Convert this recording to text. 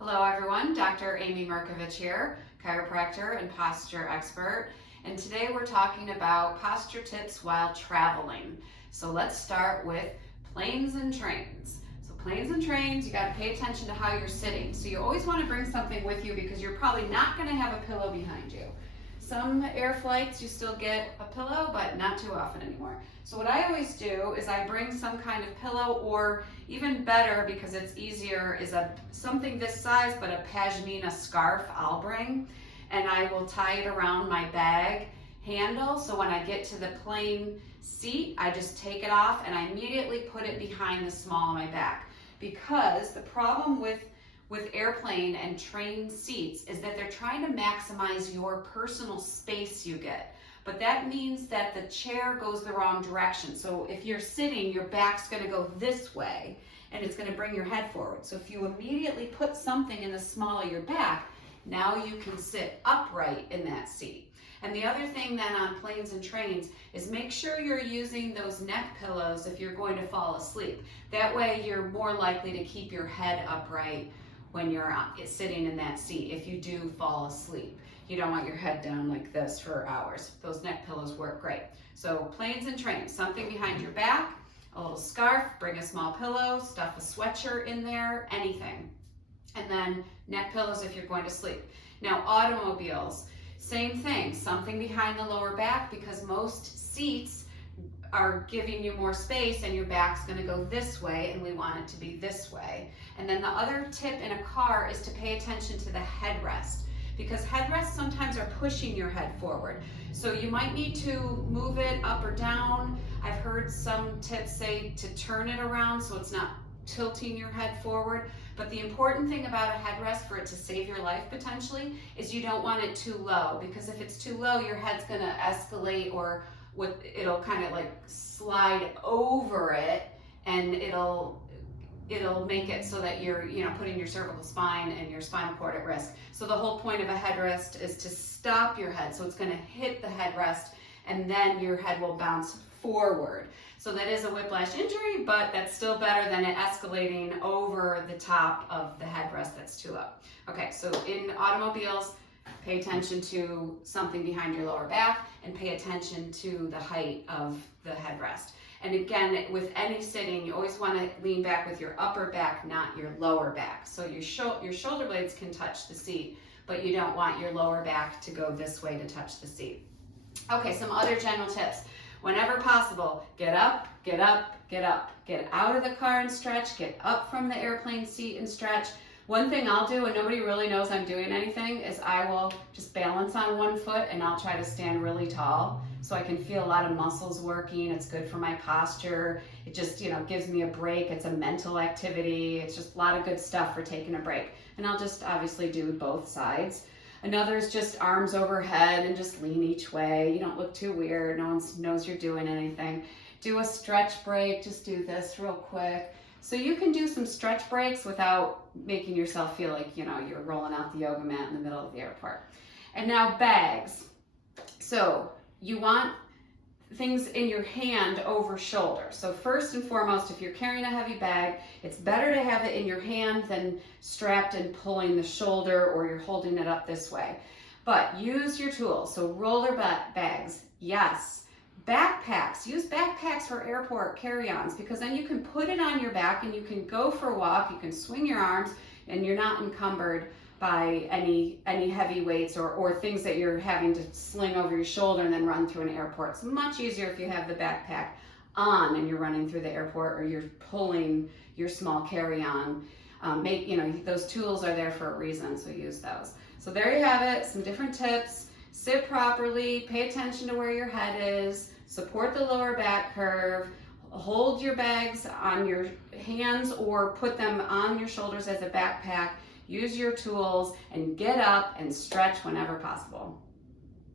Hello everyone, Dr. Amy Mercovich here, chiropractor and posture expert. And today we're talking about posture tips while traveling. So let's start with planes and trains. So planes and trains, you gotta pay attention to how you're sitting. So you always wanna bring something with you because you're probably not gonna have a pillow behind you. Some air flights you still get a pillow, but not too often anymore. So what I always do is I bring some kind of pillow, or even better because it's easier is something this size, but a pashmina scarf I'll bring, and I will tie it around my bag handle. So when I get to the plane seat, I just take it off and I immediately put it behind the small of my back. Because the problem with airplane and train seats is that they're trying to maximize your personal space you get. But that means that the chair goes the wrong direction. So if you're sitting, your back's gonna go this way and it's gonna bring your head forward. So if you immediately put something in the small of your back, now you can sit upright in that seat. And the other thing then on planes and trains is make sure you're using those neck pillows if you're going to fall asleep. That way you're more likely to keep your head upright when you're sitting in that seat if you do fall asleep. You don't want your head down like this for hours. Those neck pillows work great. So planes and trains, something behind your back, a little scarf, bring a small pillow, stuff a sweatshirt in there, anything. And then neck pillows if you're going to sleep. Now automobiles, same thing, something behind the lower back because most seats are giving you more space and your back's gonna go this way and we want it to be this way. And then the other tip in a car is to pay attention to the headrest, because headrests sometimes are pushing your head forward. So you might need to move it up or down. I've heard some tips say to turn it around so it's not tilting your head forward. But the important thing about a headrest for it to save your life potentially is you don't want it too low, because if it's too low, your head's gonna escalate, or it'll kind of like slide over it, and it'll make it so that you're putting your cervical spine and your spinal cord at risk. So the whole point of a headrest is to stop your head. So it's going to hit the headrest and then your head will bounce forward. So that is a whiplash injury, but that's still better than it escalating over the top of the headrest that's too low. Okay, so in automobiles, pay attention to something behind your lower back and pay attention to the height of the headrest. And again, with any sitting, you always want to lean back with your upper back, not your lower back. So your shoulder blades can touch the seat, but you don't want your lower back to go this way to touch the seat. Okay, some other general tips. Whenever possible, get up, get up, get up. Get out of the car and stretch, get up from the airplane seat and stretch. One thing I'll do when nobody really knows I'm doing anything is I will just balance on one foot and I'll try to stand really tall so I can feel a lot of muscles working. It's good for my posture. It just, gives me a break. It's a mental activity. It's just a lot of good stuff for taking a break. And I'll just obviously do both sides. Another is just arms overhead and just lean each way. You don't look too weird. No one knows you're doing anything. Do a stretch break. Just do this real quick. So you can do some stretch breaks without making yourself feel like, you're rolling out the yoga mat in the middle of the airport. And now bags. So you want things in your hand over shoulder. So first and foremost, if you're carrying a heavy bag, it's better to have it in your hand than strapped and pulling the shoulder, or you're holding it up this way. But use your tools. So roller bags, yes. Backpacks, use backpacks for airport carry-ons, because then you can put it on your back and you can go for a walk, you can swing your arms, and you're not encumbered by any heavy weights or things that you're having to sling over your shoulder and then run through an airport. It's much easier if you have the backpack on and you're running through the airport, or you're pulling your small carry-on. Those tools are there for a reason, so use those. So there you have it, some different tips. Sit properly, pay attention to where your head is, support the lower back curve, hold your bags on your hands or put them on your shoulders as a backpack, use your tools, and get up and stretch whenever possible.